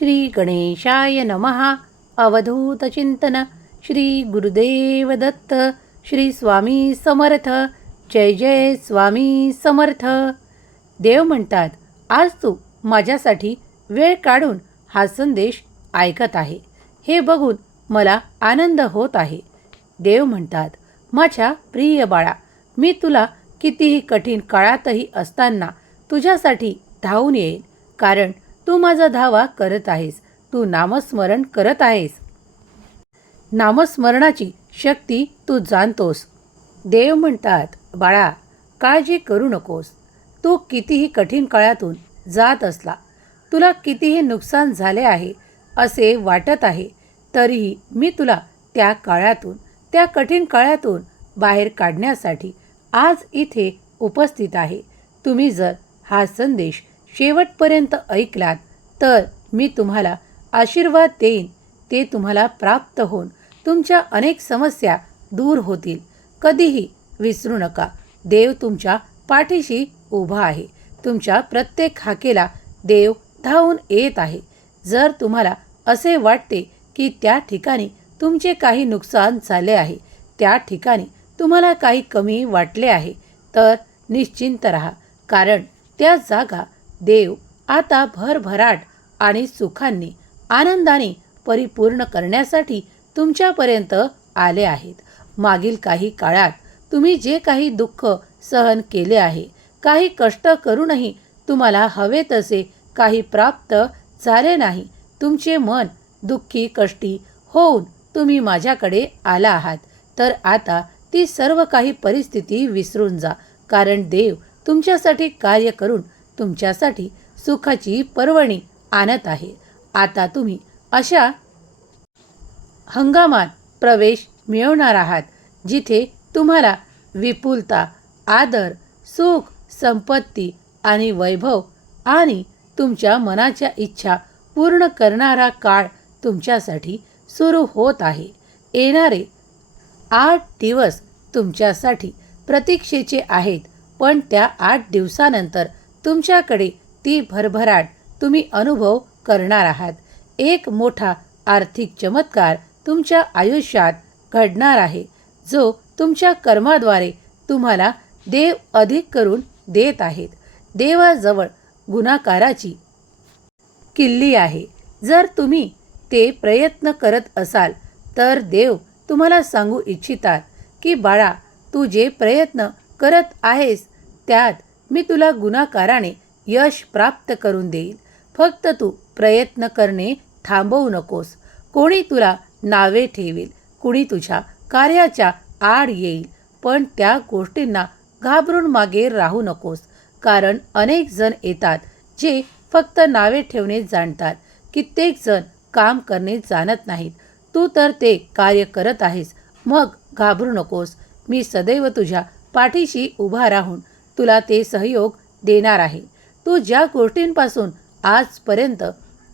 श्री गणेशाय नमः अवधूतचिंतन श्री गुरुदेव दत्त श्री स्वामी समर्थ. जय जय स्वामी समर्थ. देव म्हणतात आज तू माझ्यासाठी वेळ काढून हा संदेश ऐकत आहे. हे बघून मला आनंद होत आहे. देव म्हणतात माझ्या प्रिय बाळा मी तुला कितीही कठीण काळातही असताना तुझ्यासाठी धावून येईन. कारण तू माझा धावा करत आहेस. तू नामस्मरण करत आहेस. नामस्मरणाची शक्ती तू जाणतोस. देव म्हणतात बाळा काळजी करू नकोस. तू कितीही कठीण काळातून जात असला तुला कितीही नुकसान झाले आहे असे वाटत आहे तरीही मी तुला त्या काळातून त्या कठीण काळातून बाहेर काढण्यासाठी आज इथे उपस्थित आहे. तुम्ही जर हा संदेश शेवटपर्यंत ऐकलात तर मी तुम्हाला आशीर्वाद देईन. ते तुम्हाला प्राप्त होऊन तुमच्या अनेक समस्या दूर होतील. कधीही विसरू नका. देव तुमच्या पाठीशी उभा आहे. तुमच्या प्रत्येक हाकेला देव धावून येत आहे. जर तुम्हाला असे वाटते की त्या ठिकाणी तुमचे काही नुकसान झाले आहे त्या ठिकाणी तुम्हाला काही कमी वाटले आहे तर निश्चिंत रहा. कारण त्या जागा देव आता भरभराट आणि सुखांनी आनंदाने परिपूर्ण करण्यासाठी तुमच्यापर्यंत आले आहेत. मागील काही काळात तुम्ही जे काही दुःख सहन केले आहे काही कष्ट करूनही तुम्हाला हवे तसे काही प्राप्त झाले नाही. तुमचे मन दुःखी कष्टी होऊन तुम्ही माझ्याकडे आला आहात. तर आता ती सर्व काही परिस्थिती विसरून जा कारण देव तुमच्यासाठी कार्य करून तुमच्यासाठी सुखाची पर्वणी आणत आहे. आता तुम्ही अशा हंगामात प्रवेश मिळवणार आहात जिथे तुम्हाला विपुलता आदर सुख संपत्ती आणि वैभव आणि तुमच्या मनाच्या इच्छा पूर्ण करणारा काळ तुमच्यासाठी सुरू होत आहे. येणारे आठ दिवस तुमच्यासाठी प्रतीक्षेचे आहेत पण त्या आठ दिवसानंतर तुमच्याकडे ती भरभराट तुम्ही अनुभव करणार आहात. एक मोठा आर्थिक चमत्कार तुमच्या आयुष्यात घडणार आहे जो तुमच्या कर्माद्वारे तुम्हाला देव अधिक करून देत आहेत. देवाजवळ गुणाकाराची किल्ली आहे. जर तुम्ही ते प्रयत्न करत असाल तर देव तुम्हाला सांगू इच्छितात की बाळा तू जे प्रयत्न करत आहेस त्यात मी तुला गुणाकाराने यश प्राप्त करून देईल फक्त तू प्रयत्न करणे थांबवू नकोस. कोणी तुला नावे ठेवील कुणी तुझ्या कार्याच्या आड येईल पण त्या गोष्टींना घाबरून मागे राहू नकोस. कारण अनेक जण येतात जे फक्त नावे ठेवणे जाणतात. कित्येक जण काम करणे जाणत नाहीत. तू तर ते कार्य करत आहेस. मग घाबरू नकोस. मी सदैव तुझ्या पाठीशी उभा राहून तुला ते सहयोग देणार आहे. तू ज्या गोष्टींपासून आजपर्यंत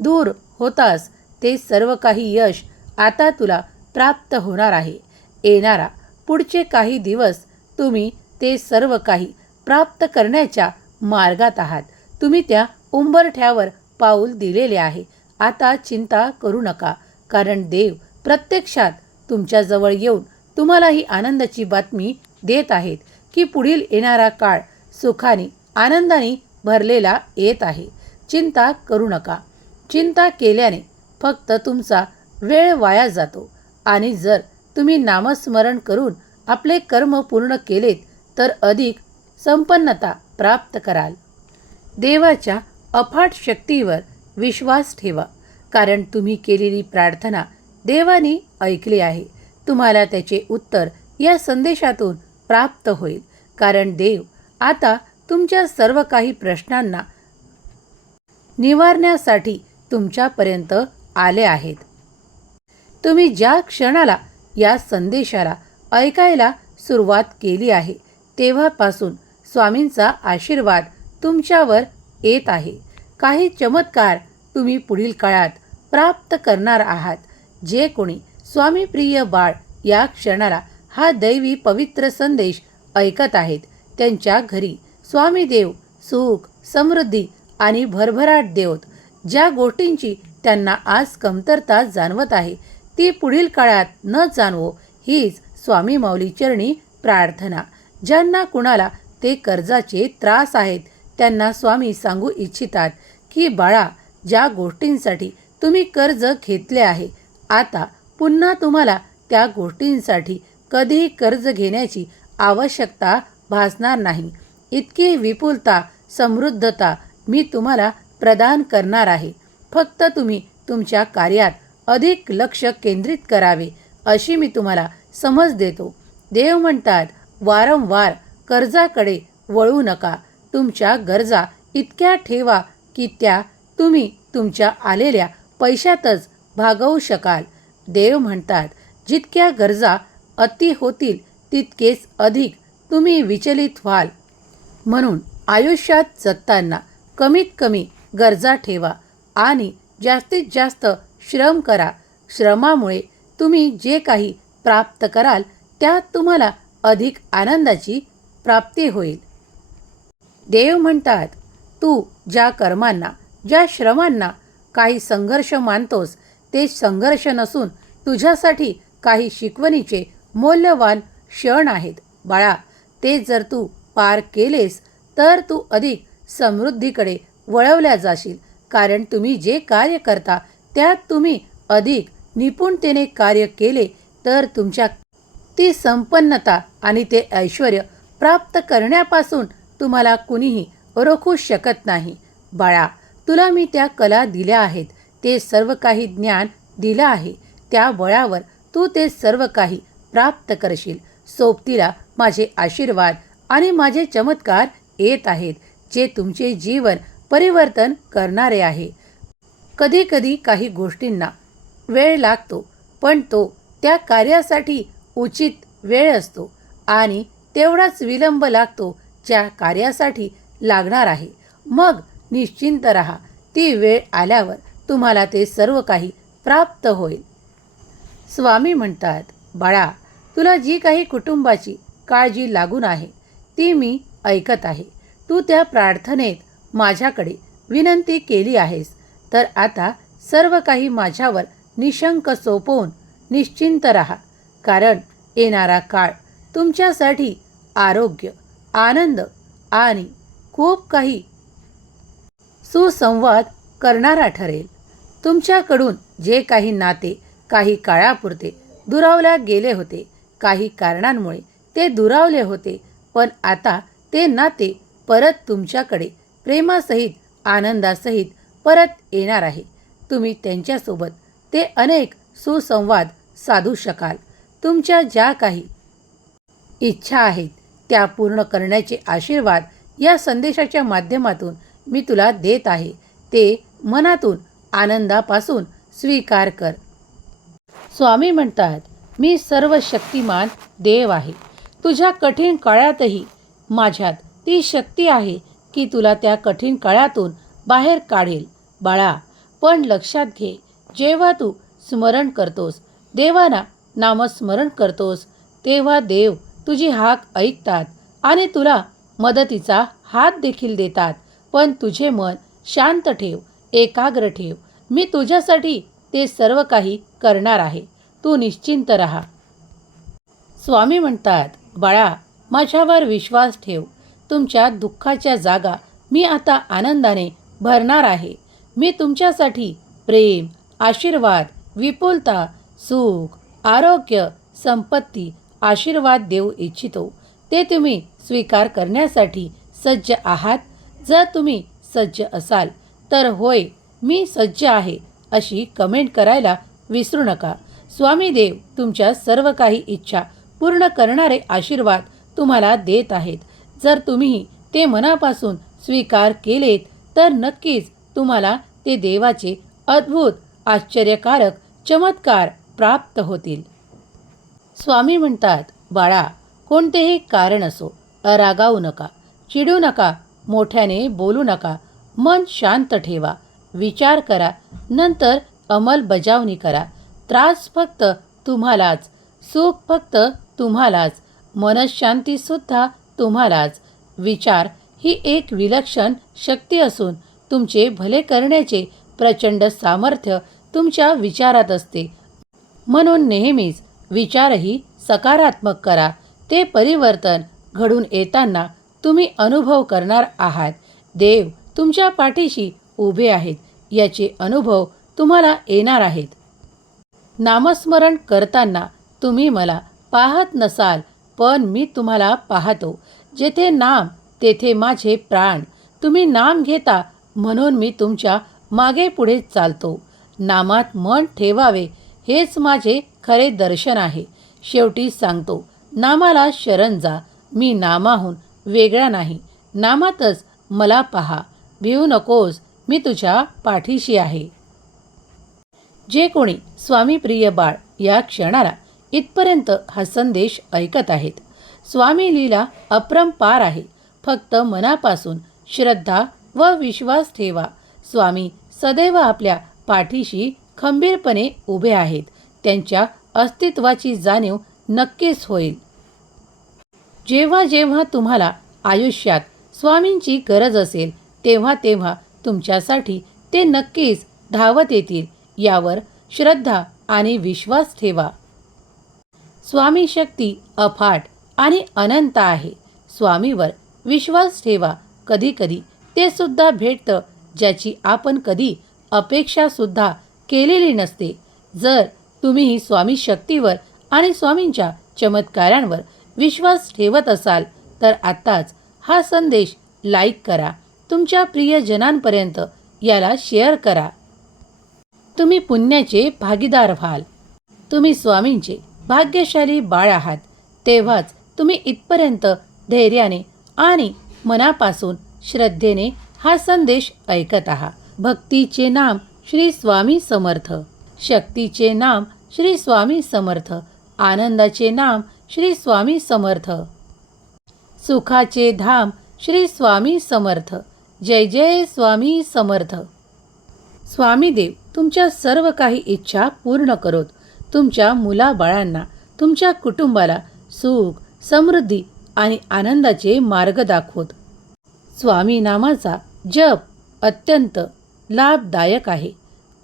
दूर होतास ते सर्व काही यश आता तुला प्राप्त होणार आहे. येणारा पुढचे काही दिवस तुम्ही ते सर्व काही प्राप्त करण्याच्या मार्गात आहात. तुम्ही त्या उंबरठ्यावर पाऊल दिलेले आहे. आता चिंता करू नका कारण देव प्रत्यक्षात तुमच्याजवळ येऊन तुम्हाला ही आनंदाची बातमी देत आहेत की पुढील येणारा काळ सुखाने आनंदाने भरलेला येत आहे. चिंता करू नका. चिंता केल्याने फक्त तुमचा वेळ वाया जातो. आणि जर तुम्ही नामस्मरण करून आपले कर्म पूर्ण केलेत तर अधिक संपन्नता प्राप्त कराल. देवाच्या अफाट शक्तीवर विश्वास ठेवा. कारण तुम्ही केलेली प्रार्थना देवाने ऐकली आहे. तुम्हाला त्याचे उत्तर या संदेशातून प्राप्त होईल. कारण देव आता तुमच्या सर्व काही प्रश्नांना निवारण्यासाठी तुमच्यापर्यंत आले आहेत. तुम्ही ज्या क्षणाला या संदेशाला ऐकायला सुरुवात केली आहे तेव्हापासून स्वामींचा आशीर्वाद तुमच्यावर येत आहे. काही चमत्कार तुम्ही पुढील काळात प्राप्त करणार आहात. जे कोणी स्वामीप्रिय बाळ या क्षणाला हा दैवी पवित्र संदेश ऐकत आहेत त्यांच्या घरी. स्वामी देव सुख समृद्धी आणि भरभराट देवत ज्या गोष्टींची त्यांना आज कमतरता जाणवत आहे ती पुढील काळात न जाणवो हीच स्वामी माऊली चरणी प्रार्थना. ज्यांना कुणाला ते कर्जाचे त्रास आहेत त्यांना स्वामी सांगू इच्छितात की बाळा ज्या गोष्टींसाठी तुम्ही कर्ज घेतले आहे आता पुन्हा तुम्हाला त्या गोष्टींसाठी कधीही कर्ज घेण्याची आवश्यकता भासणार नाही. इतकी विपुलता समृद्धता मी तुम्हाला प्रदान करणार आहे. फक्त तुम्ही तुमच्या कार्यात अधिक लक्ष केंद्रित करावे अशी मी तुम्हाला समज देतो. देव म्हणतात वारंवार कर्जाकडे वळू नका. तुमच्या गरजा इतक्या ठेवा की त्या तुम्ही तुमच्या आलेल्या पैशातच भागवू शकाल. देव म्हणतात जितक्या गरजा अति होतील तितकेच अधिक तुम्ही विचलित व्हाल. म्हणून आयुष्यात जगताना कमीत कमी गरजा ठेवा आणि जास्तीत जास्त श्रम करा. श्रमामुळे तुम्ही जे काही प्राप्त कराल त्यात तुम्हाला अधिक आनंदाची प्राप्ती होईल. देव म्हणतात तू ज्या कर्मांना ज्या श्रमांना काही संघर्ष मानतोस ते संघर्ष नसून तुझ्यासाठी काही शिकवणीचे मौल्यवान क्षण आहेत. बाळा ते जर तू पार केलेस तर तू अधिक समृद्धीकडे वळवल्या जाशील. कारण तुम्ही जे कार्य करता त्यात तुम्ही अधिक निपुणतेने कार्य केले तर तुमच्या ती संपन्नता आणि ते ऐश्वर प्राप्त करण्यापासून तुम्हाला कुणीही रोखू शकत नाही. बाळा तुला मी त्या कला दिल्या आहेत. ते सर्व काही ज्ञान दिलं आहे. त्या बळावर तू ते सर्व काही प्राप्त करशील. सोबतीला माझे आशीर्वाद आणि माझे चमत्कार येत आहेत जे तुमचे जीवन परिवर्तन करणारे आहे. कधीकधी काही गोष्टींना वेळ लागतो पण तो त्या कार्यासाठी उचित वेळ असतो आणि तेवढाच विलंब लागतो ज्या कार्यासाठी लागणार आहे. मग निश्चिंत राहा ती वेळ आल्यावर तुम्हाला ते सर्व काही प्राप्त होईल. स्वामी म्हणतात बाळा तुला जी काही कुटुंबाची काळजी लागून आहे ती मी ऐकत आहे. तू त्या प्रार्थनेत माझ्याकडे विनंती केली आहेस. तर आता सर्व काही माझ्यावर निशंक सोपवून निश्चिंत राहा. कारण येणारा काळ तुमच्यासाठी आरोग्य आनंद आणि खूप काही सुसंवाद करणारा ठरेल. तुमच्याकडून जे काही नाते काही काळापुरते दुरावल्या गेले होते काही कारणांमुळे ते दुरावले होते. पण आता ते नाते परत तुमच्याकडे प्रेमासहित आनंदासहित परत येणार आहे. तुम्ही त्यांच्यासोबत ते अनेक सुसंवाद साधू शकाल. तुमच्या ज्या काही इच्छा आहेत त्या पूर्ण करण्याचे आशीर्वाद या संदेशाच्या माध्यमातून मी तुला देत आहे. ते मनातून आनंदापासून स्वीकार कर. स्वामी म्हणतात मी सर्व शक्तिमान देव आहे. तुझ्या कठीण काळातही माझ्यात ती शक्ती आहे की तुला त्या कठीण काळातून बाहेर काढेल. बाळा पण लक्षात घे जेव्हा तू स्मरण करतोस देवाना नामस्मरण करतोस तेव्हा देव तुझी हाक ऐकतात आणि तुला मदतीचा हात देखील देतात. पण तुझे मन शांत ठेव एकाग्र ठेव. मी तुझ्यासाठी ते सर्व काही करणार आहे. तू निश्चिंत रहा. स्वामी म्हणतात बाळा माझ्यावर विश्वास ठेव. तुमच्या दुःखाच्या जागा मी आता आनंदाने भरणार आहे. मी तुमच्यासाठी प्रेम आशीर्वाद विपुलता सुख आरोग्य संपत्ती आशीर्वाद देऊ इच्छितो. ते तुम्ही स्वीकार करण्यासाठी सज्ज आहात. जर तुम्ही सज्ज असाल तर होय मी सज्ज आहे अशी कमेंट करायला विसरू नका. स्वामी देव तुमच्या सर्व काही इच्छा पूर्ण करणारे आशीर्वाद तुम्हाला देत आहेत. जर तुम्ही ते मनापासून स्वीकार केलेत तर नक्कीच तुम्हाला ते देवाचे अद्भुत आश्चर्यकारक चमत्कार प्राप्त होतील. स्वामी म्हणतात बाळा कोणतेही कारण असो रागावू नका चिडू नका मोठ्याने बोलू नका मन शांत ठेवा विचार करा नंतर अंमलबजावणी करा. त्रास फक्त तुम्हालाच सुख फक्त तुम्हालाच मनशांतीसुद्धा तुम्हालाच. विचार ही एक विलक्षण शक्ती असून तुमचे भले करण्याचे प्रचंड सामर्थ्य तुमच्या विचारात असते. म्हणून नेहमीच विचारही सकारात्मक करा. ते परिवर्तन घडून येताना तुम्ही अनुभव करणार आहात. देव तुमच्या पाठीशी उभे आहेत. याचे अनुभव तुम्हाला येणार आहेत. नामस्मरण करताना तुम्ही मला पाहत नसाल पण मी तुम्हाला पाहतो. जेथे नाम तेथे माझे प्राण. तुम्ही नाम घेता म्हणून मी तुमच्या मागे पुढे चालतो. नामात मन ठेवावे हेच माझे खरे दर्शन आहे. शेवटी सांगतो नामाला शरण जा. मी नामाहून वेगळा नाही. नामातच मला पहा. भिवू नकोस मी तुझ्या पाठीशी आहे. जे कोणी स्वामी प्रिय बाळ या क्षणाला इथपर्यंत हा संदेश ऐकत आहेत. स्वामी लीला अप्रंपार आहे. फक्त मनापासून श्रद्धा व विश्वास ठेवा. स्वामी सदैव आपल्या पाठीशी खंबीरपणे उभे आहेत. त्यांच्या अस्तित्वाची जाणीव नक्कीच होईल. जेव्हा जेव्हा तुम्हाला आयुष्यात स्वामींची गरज असेल तेव्हा तेव्हा तुमच्यासाठी ते नक्कीच धावत येतील. यावर श्रद्धा आणि विश्वास ठेवा. स्वामी शक्ती अफाट आणि अनंत आहे. स्वामीवर विश्वास ठेवा. कधीकधी ते सुद्धा भेटतं ज्याची आपण कधी अपेक्षासुद्धा केलेली नसते. जर तुम्ही स्वामी शक्तीवर आणि स्वामींच्या चमत्कारांवर विश्वास ठेवत असाल तर आत्ताच हा संदेश लाईक करा. तुमच्या प्रियजनांपर्यंत याला शेअर करा. तुम्ही पुण्याचे भागीदार व्हाल. तुम्ही स्वामींचे भाग्यशाली बाळ आहात. तेव्हाच तुम्ही इथपर्यंत धैर्याने आणि मनापासून श्रद्धेने हा संदेश ऐकत आहात. भक्तीचे नाम श्री स्वामी समर्थ. शक्तीचे नाम श्री स्वामी समर्थ. आनंदाचे नाम श्री स्वामी समर्थ. सुखाचे धाम श्री स्वामी समर्थ. जय जय स्वामी समर्थ. स्वामी देव तुमच्या सर्व काही इच्छा पूर्ण करोत. तुमच्या मुलाबाळांना तुमच्या कुटुंबाला सुख समृद्धी आणि आनंदाचे मार्ग दाखवत. स्वामी नामाचा जप अत्यंत लाभदायक आहे.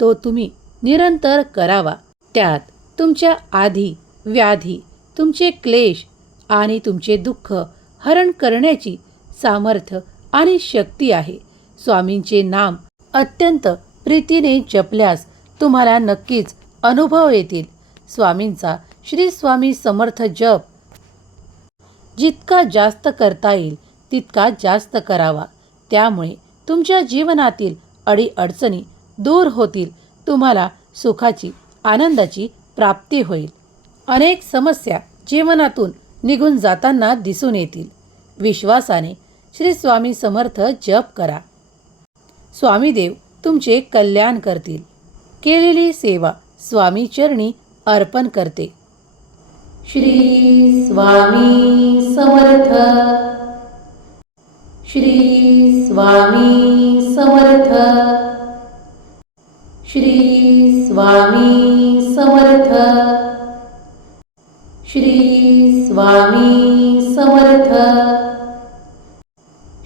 तो तुम्ही निरंतर करावा. त्यात तुमच्या आधी व्याधी तुमचे क्लेश आणि तुमचे दुःख हरण करण्याची सामर्थ्य आणि शक्ती आहे. स्वामींचे नाम अत्यंत प्रीतीने जपल्यास तुम्हाला नक्कीच अनुभव येतील. स्वामींचा श्री स्वामी समर्थ जप. जितका जास्त करता येईल तितका जास्त करावा. त्यामुळे तुमच्या जीवनातील अडीअडचणी दूर होतील तुम्हाला सुखाची आनंदाची प्राप्ती होईल. अनेक समस्या जीवनातून निघून जाताना दिसून येतील. विश्वासाने श्री स्वामी समर्थ जप करा. स्वामीदेव तुमचे कल्याण करतील. केलेली सेवा स्वामी चरणी अर्पण करते. श्री स्वामी समर्थ. श्री स्वामी समर्थ. श्री स्वामी समर्थ. श्री स्वामी समर्थ.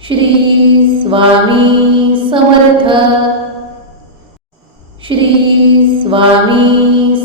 श्री स्वामी समर्थ. श्री स्वामी